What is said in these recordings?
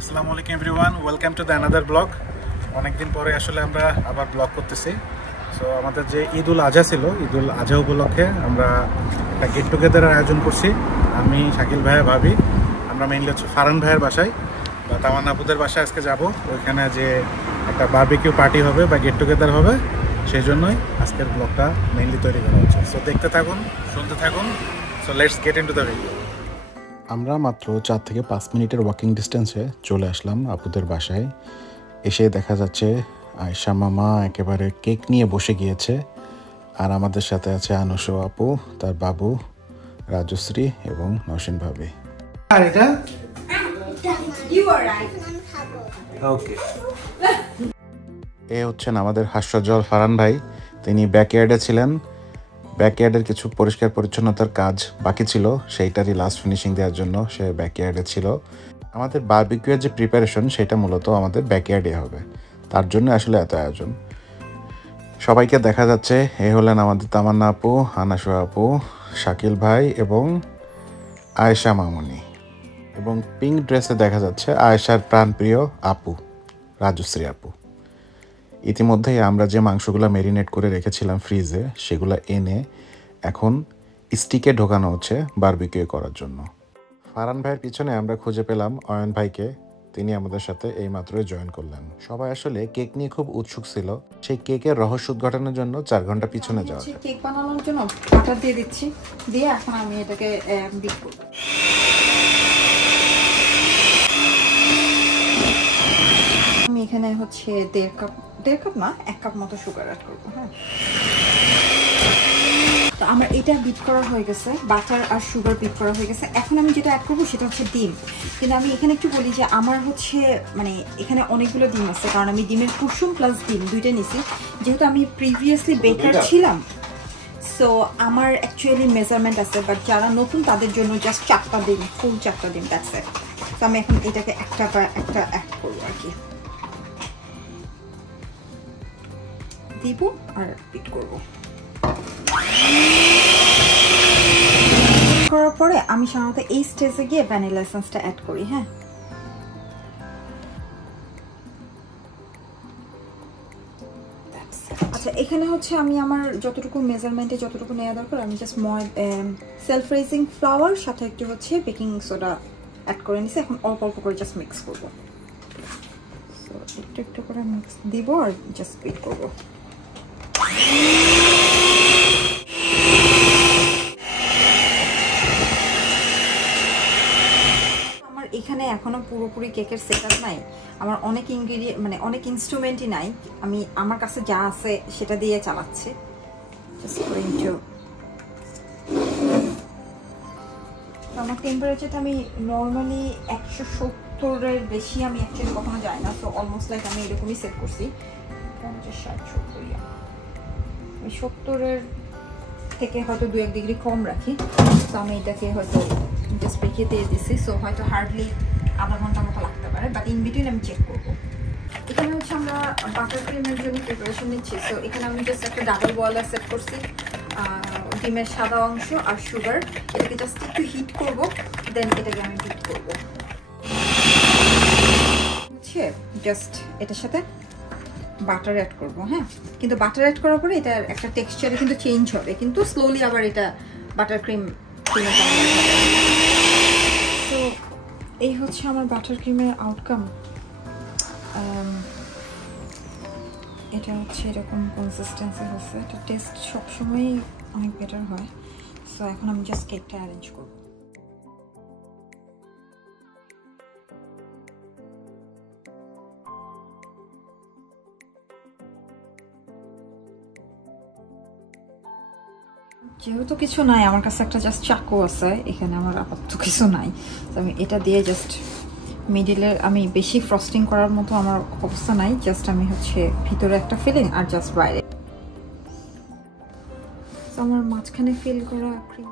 আসসালামু আলাইকুম everyone, welcome to the another blog. অনেকদিন পরে আসলে আমরা আবার ব্লগ করতেছি। সো আমাদের যে ঈদুল আজহা ছিল, ঈদুল আজহা উপলক্ষে আমরা একটা গেট টুগেদারের আয়োজন করছি। আমি শাকিল ভাইয়া ভাবি আমরা মেইনলি হচ্ছে ফারহান ভাইয়ের বাসায় বা তামান্না আপুদের বাসায় আজকে যাব। ওইখানে যে একটা বারবিকিউ পার্টি হবে বা গেট টুগেদার হবে, সেই জন্যই আজকের ব্লগটা মেইনলি তৈরি করা হচ্ছে। সো দেখতে থাকুন, শুনতে থাকুন। So let's get into the video. আমরা মাত্র 4 থেকে 5 মিনিটের ওয়াকিং ডিস্টেন্সে চলে আসলাম আপুদের বাসায়। এসে দেখা যাচ্ছে আয়েশা মামা একেবারে কেক নিয়ে বসে গিয়েছে, আর আমাদের সাথে আছে আনুষো আপু, তার বাবু রাজশ্রী এবং নওশিন ভাবি। আর এটা ওকে, এ হচ্ছেন আমাদের হাস্যজ্জ্বল ফারহান ভাই। তিনি ব্যাকইয়ার্ডে ছিলেন। ব্যাকইয়ার্ডের কিছু পরিষ্কার পরিচ্ছন্নতার কাজ বাকি ছিল, সেইটারই লাস্ট ফিনিশিং দেওয়ার জন্য সে ব্যাকইয়ার্ডে ছিল। আমাদের বারবিকিউয়ের যে প্রিপারেশন সেটা মূলত আমাদের ব্যাকইয়ার্ডে হবে, তার জন্য আসলে এত আয়োজন। সবাইকে দেখা যাচ্ছে, এ হলেন আমাদের তামান্না আপু, আনাসু আপু, শাকিল ভাই এবং আয়েশা মামুনি। এবং পিঙ্ক ড্রেসে দেখা যাচ্ছে আয়েশার প্রাণপ্রিয় আপু রাজশ্রী আপু। ইতিমধ্যেই আমরা যে মাংসগুলো ম্যারিনেট করে রেখেছিলাম ফ্রিজে, সেগুলো এনে এখন স্টিকে ঢোকানো হচ্ছে বারবিকিউ করার জন্য। ফারহান ভাইয়ের পিছনে আমরা খুঁজে পেলাম অয়ন ভাইকে। তিনি আমাদের সাথে এইমাত্রই জয়েন করলেন। সবাই আসলে কেক নিয়ে খুব উৎসুক ছিল। সেই কেকের রহস্য উদ্ঘাটনের জন্য 4 ঘন্টা পিছনে যাওয়া। কেক বানানোর জন্য বাটার দিয়ে দিচ্ছি, দিয়ে এখন আমি এটাকে বিট করব। আমি এখানে হচ্ছে 1.5 কাপ না 1 কাপ মতো সুগার অ্যাড করবো। হ্যাঁ, তো আমার এটা বিট করা হয়ে গেছে, বাটার আর সুগার বিট করা হয়ে গেছে। এখন আমি যেটা অ্যাড করবো সেটা হচ্ছে ডিম। কিন্তু আমি এখানে একটু বলি যে আমার হচ্ছে মানে এখানে অনেকগুলো ডিম আছে, কারণ আমি ডিমের কুসুম প্লাস ডিম দুইটা নিছি। যেহেতু আমি প্রিভিয়াসলি বেকার ছিলাম, সো আমার অ্যাকচুয়ালি মেজারমেন্ট আছে, বাট যারা নতুন তাদের জন্য জাস্ট 4টা ডিম, ফুল 4টা ডিম, দ্যাটস ইট। তো আমি এখন এটাকে একটা অ্যাড করবো আর কি, দিব আর বিট করবো। করার পরে আমি সাধারণত এই স্টেজে গিয়ে ভ্যানিলা এসেন্সটা অ্যাড করি। হ্যাঁ, আচ্ছা, এখানে হচ্ছে আমি আমার যতটুকু মেজারমেন্টে যতটুকু নেওয়া দরকার আমি জাস্ট সেলফ রেজিং ফ্লাওয়ার সাথে একটু হচ্ছে বেকিং সোডা অ্যাড করে নিছি। এখন অল্প অল্প করে জাস্ট মিক্স করবো। সো একটু একটু করে মিক্স দিব আর জাস্ট বিট করবো। এখানে এখনো পুরোপুরি কেকের সেটআপ নাই, আমার অনেক ইনগ্রেডিয়েন্ট মানে অনেক ইনস্ট্রুমেন্টই নাই। আমি আমার কাছে যা আছে সেটা দিয়ে চালাচ্ছি। আমার টেম্পারেচারটা আমি নর্মালি 170-এর বেশি আমি অ্যাকচুয়ালি কখনো যাই না। তো অলমোস্ট লাইক আমি এরকমই সেট করছি 50-60-70। আমি 70-এর থেকে হয়তো 2-1 ডিগ্রি কম রাখি। তো আমি এটাকে হয়তো জাস্ট বেঁকে দিয়ে দিছি, সো হয়তো হার্ডলি আধা ঘন্টার মতো লাগতে পারে, বাট ইন বিটুইন আমি চেক করবো। এখানে হচ্ছে আমরা বাটার ক্রিমের জন্য প্রিপারেশন নিচ্ছি। সো এখানে আমি জাস্ট একটা ডাবল বয়লার সেট করছি, ডিমের সাদা অংশ আর সুগার, এটাকে জাস্ট একটু হিট করবো, দেন এটাকে আমি বিট করবো। হচ্ছে জাস্ট এটার সাথে বাটার অ্যাড করবো। হ্যাঁ, কিন্তু বাটার অ্যাড করার পরে এটার একটা টেক্সচারে কিন্তু চেঞ্জ হবে, কিন্তু স্লোলি আবার এটা বাটার ক্রিম। তো এই হচ্ছে আমার বাটার ক্রিমের আউটকাম। এটা হচ্ছে এরকম কনসিস্টেন্সি হচ্ছে, এটা টেস্ট সবসময়ই অনেক বেটার হয়। সো এখন আমি জাস্ট কেকটা অ্যারেঞ্জ করবো। যেহেতু কিছু নাই আমার কাছে, একটা জাস্ট চাকু আছে এখানে, আমার আপাতত কিছু নাই। তো আমি এটা দিয়ে জাস্ট মিডিলের, আমি বেশি ফ্রস্টিং করার মতো আমার অবস্থা নাই, জাস্ট আমি হচ্ছে ভিতরে একটা ফিলিং আর জাস্ট বাইরে আমার মাঝখানে ফিল করা ক্রিম।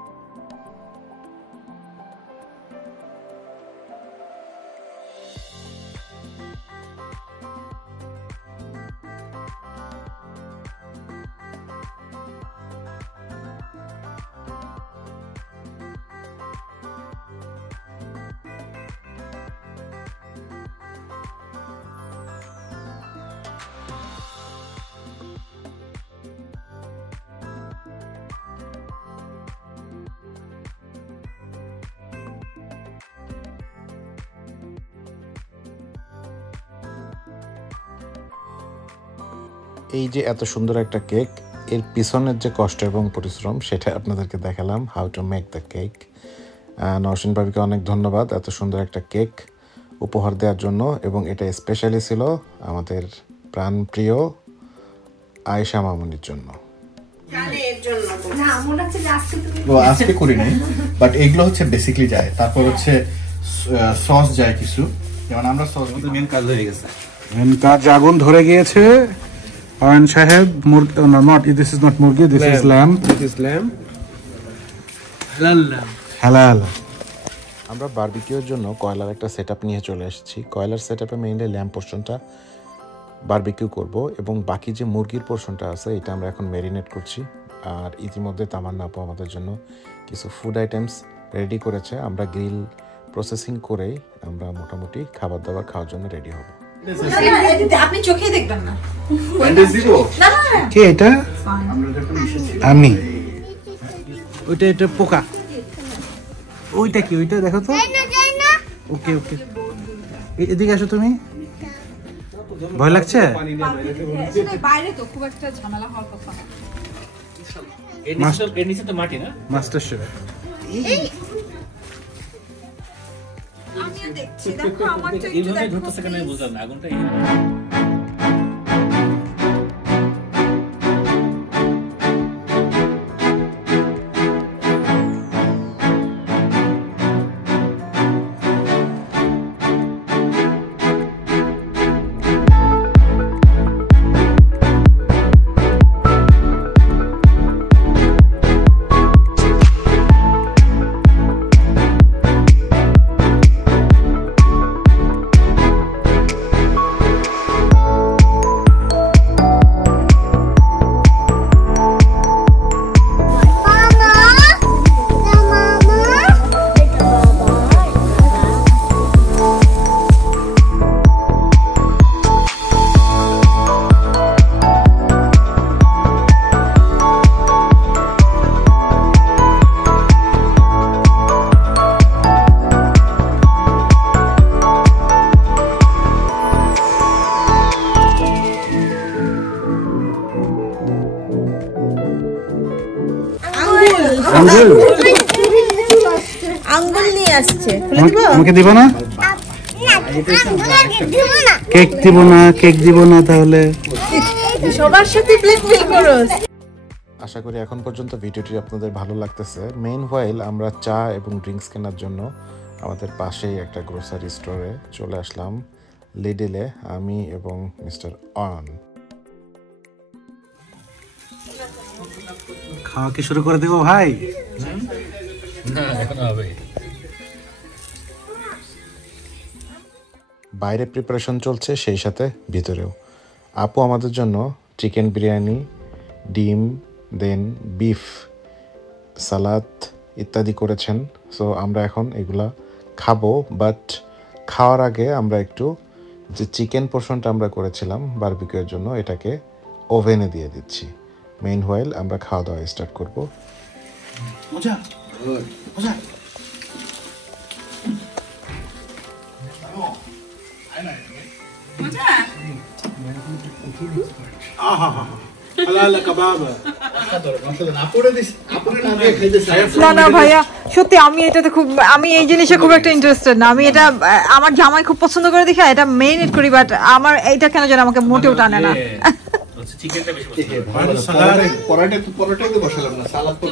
এই যে এত সুন্দর একটা কেক, এর পিছনের যে কষ্ট এবং পরিশ্রম সেটা আপনাদেরকে দেখালাম, how to make the cake. Nowshin ভাবিকে অনেক ধন্যবাদ এত সুন্দর একটা কেক উপহার দেওয়ার জন্য, এবং এটা স্পেশালি ছিল আমাদের প্রাণপ্রিয় আয়েশা মামুনির জন্য। আজকে করি নাই, বাট এগুলো হচ্ছে বেসিকলি যায়। তারপর হচ্ছে সস যায় কিছু, যেমন আমরা সস মেন কাজ হয়ে গেছে, মেন কাজ আগুন ধরে গিয়েছে। অয়ন সাহেব, নট দিস ইজ নট মুরগি, দিস ইজ ল্যাম্ব, হালাল। আমরা বারবিকিউর জন্য কয়লার একটা সেটআপ নিয়ে চলে এসেছি। কয়লার সেটআপে মেইনলি ল্যাম্প পোর্শনটা বারবিকিউ করব, এবং বাকি যে মুরগির পোর্শনটা আছে এটা আমরা এখন ম্যারিনেট করছি। আর ইতিমধ্যে তামান্না আপু আমাদের জন্য কিছু ফুড আইটেমস রেডি করেছে। আমরা গ্রিল প্রসেসিং করেই আমরা মোটামুটি খাবার দাবার খাওয়ার জন্য রেডি হব। আপনি চোখে দেখবেন না। কে এটা? আমি। ওইটা এটা পোকা। ওইটা কি? ওইটা দেখো তো। ওকে ওকে, এদিকে আসো তুমি। ভয় লাগছে? বাইরে তো খুব একটা ঝামেলা হওয়ার কথা না। এর নিচে তো মাটি না, মাস্টার শেফ। আমিও দেখছি, দেখো আমার তো একটু এইভাবে দেখো ধরতেছে কেন আমি বুঝলাম না। আগুনটা আঙ্গুল নিয়ে আসছে, খুলে দিব? আমাকে দিব না? কেক দিব না? কেক দিব না তাহলে? সবার সাথে ব্ল্যাকমেল করো। আশা করি এখন পর্যন্ত ভিডিওটি আপনাদের ভালো লাগতেছে। মেইন হোয়াইল আমরা চা এবং ড্রিঙ্কস কেনার জন্য আমাদের পাশেই একটা গ্রোসারি স্টোরে চলে আসলাম, লিডলে, আমি এবং মিস্টার অয়ন। খাওয়া কি শুরু করে দেবো ভাই? না, এখন হবে। বাইরে প্রিপারেশন চলছে, সেই সাথে ভিতরেও। আপু আমাদের জন্য চিকেন বিরিয়ানি, ডিম, দেন বিফ, সালাদ ইত্যাদি করেছেন। সো আমরা এখন এগুলা খাবো, বাট খাওয়ার আগে আমরা একটু যে চিকেন পোর্শনটা আমরা করেছিলাম বারবিকিউর জন্য এটাকে ওভেনে দিয়ে দিচ্ছি। মেইন হোয়াইল আমরা খাওয়া দাওয়া স্টার্ট করবো। মজা মজা। না না ভাইয়া, সত্যি আমি এটাতে খুব, আমি এই জিনিসে খুব একটা ইন্টারেস্টেড না। আমি এটা আমার জামাই খুব পছন্দ করে দেখে এটা মেরিনেট করি, বাট আমার এইটা কেন যেন আমাকে মোটেও টানে না। চিকেনটা বেশি পরোটাই তো বসালাম না, সালাদ তো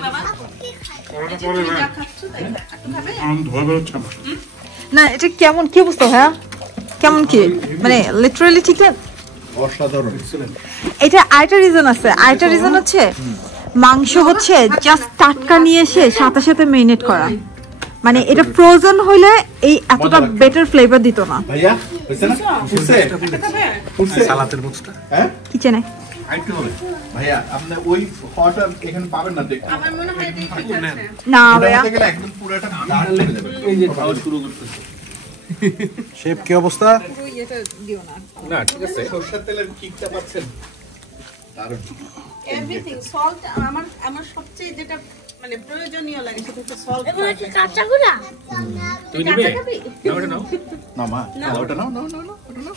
না, এটা কেমন কি অবস্থা ভাইয়া? কেমন কি মানে লিটারালি ঠিক না? অসাধারণ। এটা আরেকটা রিজন আছে। আরেকটা রিজন হচ্ছে মাংস হচ্ছে জাস্ট টাটকা নিয়ে এসে সাথে সাথে মেরিনেট করা। মানে এটা ফ্রোজেন হইলে এই এতটা বেটার ফ্লেভার দিত না। ভাইয়া হইছে না? ফুটছে সালাতের বক্সটা হ্যাঁ কিচেনে আইটু হবে ভাইয়া। আপনি ওই হট এখানে পাবেন না, দেখুন আমার মনে হয় এটা ঠিক আছে। না ভাইয়া, গেলে একদম পুরোটা দাঁড় লেগে যাবে। এই যে খাওয়া শুরু করতেছে। শেফ কি অবস্থা? না ঠিক আছে, সরষের তেলের কিকটা পাচ্ছেন? দারুণ। এভরিথিং সল্ট আমার সবচেয়ে যেটা মানে প্রয়োজনীয় লাগে সেটা হচ্ছে সল্ট। এগুলো কি কাঁচা গুঁড়া? তুমি নিবে? না ওটা নাও। না মা, ওটা নাও নাও নাও নাও, ওটা নাও।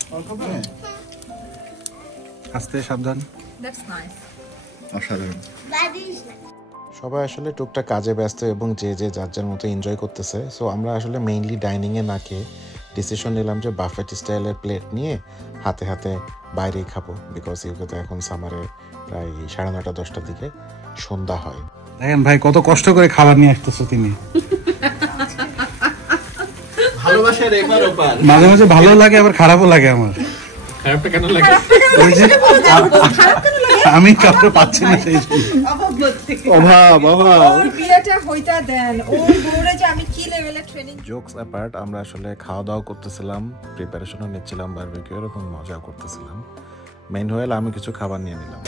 আস্তে সাবধান। That's nice. অসাধারণ। সবাই আসলে টুকটাক কাজে ব্যস্ত এবং যে যে যার যার মতো এনজয় করতেছে। সো আমরা আসলে মেইনলি ডাইনিংয়ে না খেয়ে ডিসিশন নিলাম যে বাফেট স্টাইলের প্লেট নিয়ে হাতে হাতে বাইরেই খাবো, বিকজ ইউকেতে এখন সামারে প্রায় 9:30 10টার দিকে সন্ধ্যা হয়। দেখেন ভাই কত কষ্ট করে খাবার নিয়ে আসতেছো তিনি। ভালোবাসার এপার ওপার। মাঝে মাঝে ভালো লাগে আবার খারাপও লাগে আমার। খারাপটা কেন লাগে? ওই যে আমি কাউকে পাচ্ছি না সেই অভাব অভাব। ওর বিয়েটা হইতা দেন, ওর বউরে যে আমি কি লেভেলের ট্রেনিং। জোকস অ্যাপার্ট, আমরা আসলে খাওয়া দাওয়া করতেছিলাম, প্রিপারেশনও নিচ্ছিলাম বারবিকিউর এবং মজাও করতেছিলাম। মেইন হয়ে আমি কিছু খাবার নিয়ে নিলাম।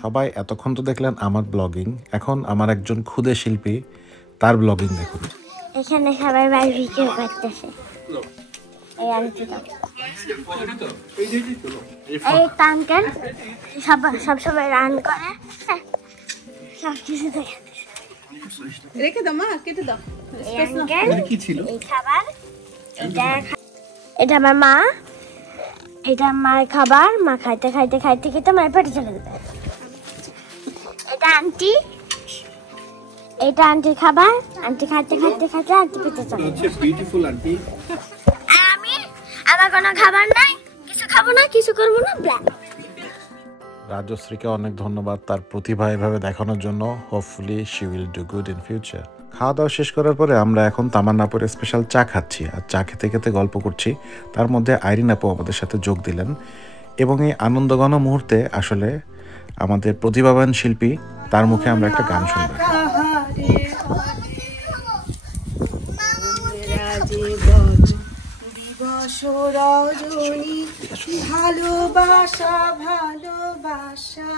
সবাই এতক্ষণ তো দেখলেন আমার ব্লগিং, এখন আমার একজন ক্ষুদে শিল্পী, তার ব্লগিং দেখুন। এখানে সবাই বারবিকিউ করতেছে। এই আনতে দাও। এই তানকেন সব সময় রান করে, সব কিছু দেখে রেখে দাও মা, কেটে দাও। এই আনকেন কি ছিল? এই খাবার, এটা আমার মা, এটা মায়ের খাবার। মা খাইতে খাইতে খাইতে খেতে মায়ের পেটে চলে যাবে। এটা আন্টি, এটা আন্টির খাবার। আন্টি খাইতে খাইতে খাইতে আন্টি পেটে চলে যাবে। Beautiful aunty. আর আমি, আমার কোনো খাবার নাই, কিছু খাবো না, কিছু করবো না, ব্ল্যাক। রাজশ্রীকে অনেক ধন্যবাদ তার প্রতিভা এভাবে দেখানোর জন্য। Hopefully she will do good in future. খাওয়া দাওয়া শেষ করার পরে আমরা এখন তামান্নাপুরে স্পেশাল চা খাচ্ছি, আর চা খেতে খেতে গল্প করছি। তার মধ্যে আইরিন আপু আমাদের সাথে যোগ দিলেন এবং এই আনন্দঘন মুহূর্তে আসলে আমাদের প্রতিভাবান শিল্পী, তার মুখে আমরা একটা গান শুনবো। রজনী ভালোবাসা ভালোবাসা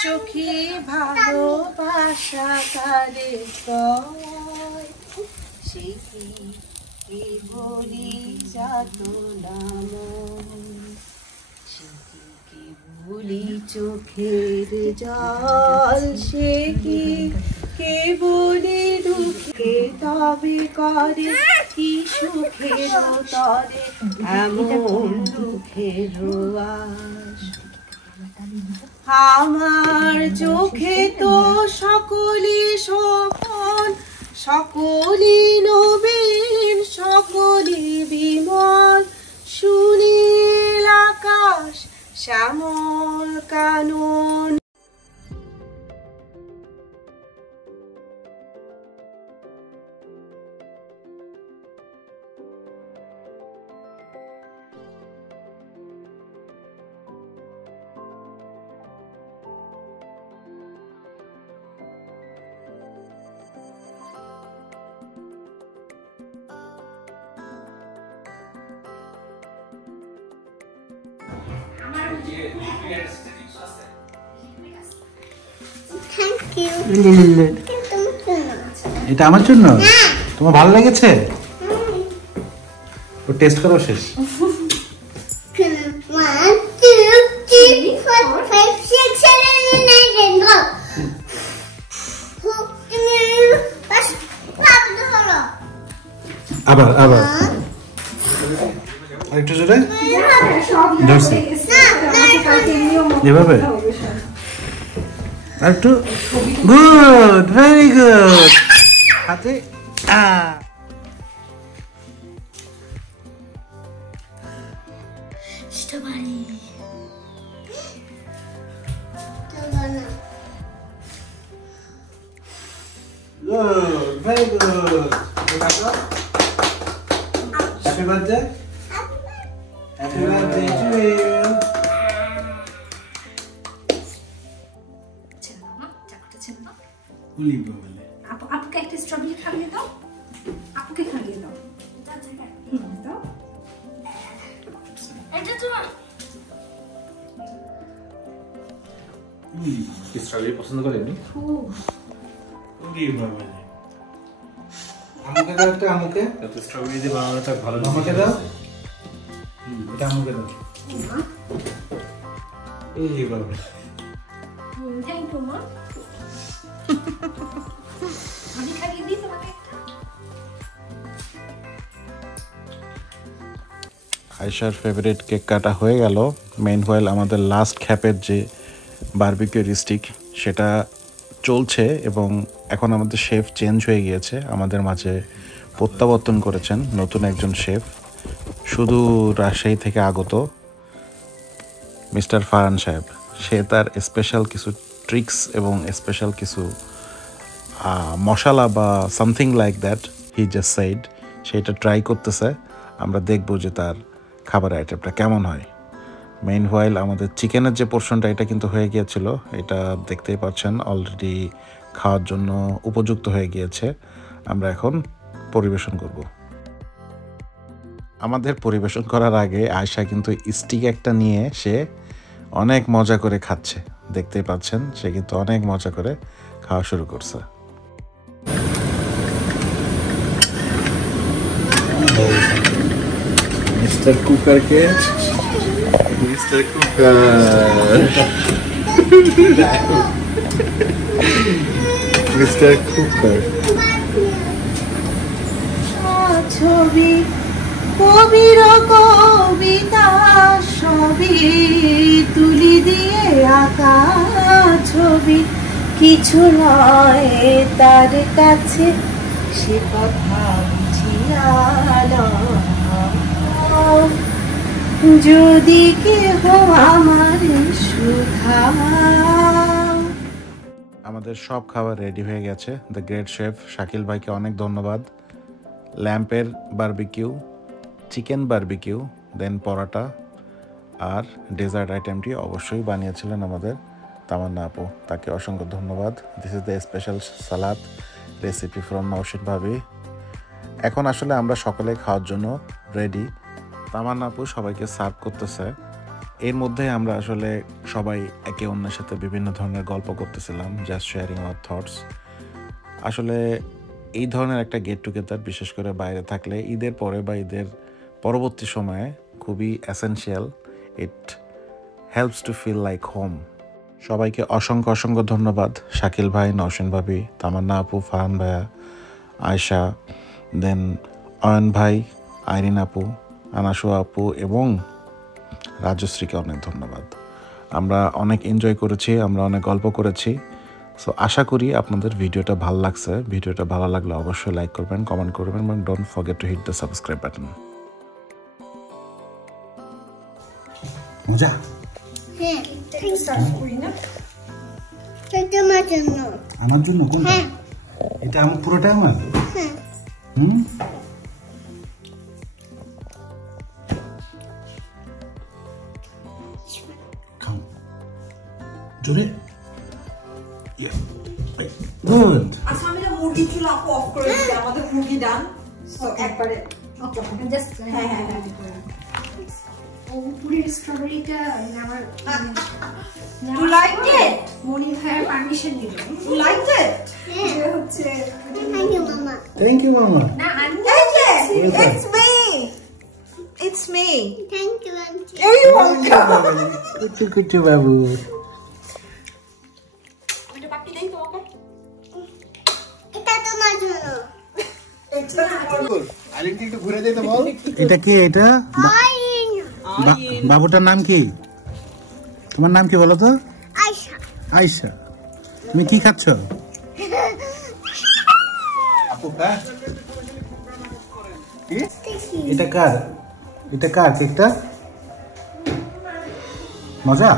সখী ভালোবাসা কারে সে কি বলি যাত নাম সে কি বলি চোখের জল সে কি কে বলি দুঃখে তবে করে কি সুখের তরে এমন দুঃখের আশ আমার চোখে তো সকলে সপন সকলে নবীন সকলে বিমল সুনীল আকাশ শ্যামল কানন। এটা আমার জন্য। তোমার ভালো লেগেছে? তো টেস্ট করো শেষ। 1 2 3 4 5 6 7 8 9 10 go আবার আবার আরেকটু জোরে ধরছি এভাবে আরেকটু। Good, very good. হাতে Good, very good. Happy birthday. Happy birthday to you. আপুকে একটা স্ট্রবেরি খাইয়ে দাও, আপুকে খাইয়ে দাও। দাও এটা তোমার স্ট্রবেরি পছন্দ করে এমনি? আমাকে দাও একটা, আমাকে স্ট্রবেরি দিয়ে বানানোটা ভালো। আমাকে দাও, এটা আমাকে দাও। এই বাবা, থ্যাংক ইউ মা। আমি খাইয়ে দিই তোমাকে একটা। আয়েশার ফেভারিট কেক কাটা হয়ে গেল। মেইন হোয়েল আমাদের লাস্ট খ্যাপের যে বারবিকিউ স্টিক সেটা চলছে এবং এখন আমাদের শেফ চেঞ্জ হয়ে গিয়েছে। আমাদের মাঝে প্রত্যাবর্তন করেছেন নতুন একজন শেফ, শুধু রাজশাহী থেকে আগত মিস্টার ফারহান সাহেব। সে তার স্পেশাল কিছু ট্রিক্স এবং স্পেশাল কিছু মশলা বা something like that he just side, সেটা ট্রাই করতেছে। আমরা দেখব যে তার খাবার আইটেমটা কেমন হয়। মেইন হোয়াইল আমাদের চিকেনের যে পোর্শনটা এটা কিন্তু হয়ে গিয়েছিল, এটা দেখতেই পাচ্ছেন অলরেডি খাওয়ার জন্য উপযুক্ত হয়ে গিয়েছে। আমরা এখন পরিবেশন করব। আমাদের পরিবেশন করার আগে আয়েশা কিন্তু স্টিক একটা নিয়ে সে অনেক মজা করে খাচ্ছে, দেখতেই পাচ্ছেন সে কিন্তু অনেক মজা করে খাওয়া শুরু করছে। মিস্টার কুকারকে মিস্টার কুকার মিস্টার কুকার ছবি কবির কবিতা সবই তুলি দিয়ে আঁকা ছবি, কিছু নয় তার কাছে সে কথা বুঝিয়া যদি কেহ আমার সুধা। আমাদের সব খাবার রেডি হয়ে গেছে। দ্য গ্রেট শেফ শাকিল ভাইকে অনেক ধন্যবাদ। ল্যাম্পের বারবিকিউ, চিকেন বারবিকিউ, দেন পরাটা আর ডেজার্ট আইটেমটি অবশ্যই বানিয়েছিলেন আমাদের তামান্না আপু, তাকে অসংখ্য ধন্যবাদ। This is the special salad recipe from Nowshin ভাবি। এখন আসলে আমরা সকলে খাওয়ার জন্য রেডি। তামান্না আপু সবাইকে সার্ভ করতেছে। এর মধ্যে আমরা আসলে সবাই একে অন্যের সাথে বিভিন্ন ধরনের গল্প করতেছিলাম, জাস্ট শেয়ারিং আওয়ার থটস। আসলে এই ধরনের একটা গেট টুগেদার বিশেষ করে বাইরে থাকলে ঈদের পরে বা ঈদের পরবর্তী সময়ে খুবই essential. It helps to feel like home. সবাইকে অসংখ্য অসংখ্য ধন্যবাদ। শাকিল ভাই, নওশিন ভাবি, তামান্না আপু, ফারহান ভাইয়া, আয়েশা, দেন অয়ন ভাই, আইরিন আপু, আনাসু আপু এবং রাজশ্রীকে অনেক ধন্যবাদ। আমরা অনেক এনজয় করেছি, আমরা অনেক গল্প করেছি। সো আশা করি আপনাদের ভিডিওটা ভালো লাগছে। ভিডিওটা ভালো লাগলে অবশ্যই লাইক করবেন, কমেন্ট করবেন এবং don't forget to hit the subscribe button. মজা হ্যাঁ আমার জন্য কোনটা? এটা আমার পুরোটা আমার। জোরে গুড। আচ্ছা আমি না মুরগি চুলা অফ করে দিই, আমাদের মুরগি ডান। সো একবারে ওকে জাস্ট হ্যাঁ হ্যাঁ হ্যাঁ ও পুরো স্ট্রবেরিটা আমার You liked it? মনি ভাইয়ের পারমিশন নিল। You liked it? এটা হচ্ছে থ্যাংক ইউ মামা। থ্যাংক ইউ মামা। না আমি It's me. It's me. Thank you aunty. You're welcome. কুটু কুটু বাবু। এটা পাপি দেই তোমাকে। এটা তোমার জন্য। আলিমকে একটু ঘুরে দিতে বল। এটা কি? এটা বাবুটার নাম কি? তোমার নাম কি বলো তো? আয়শা। আয়শা। তুমি কি খাচ্ছ? আপু কা কি? এটা কার? এটা কার কেকটা? মজা?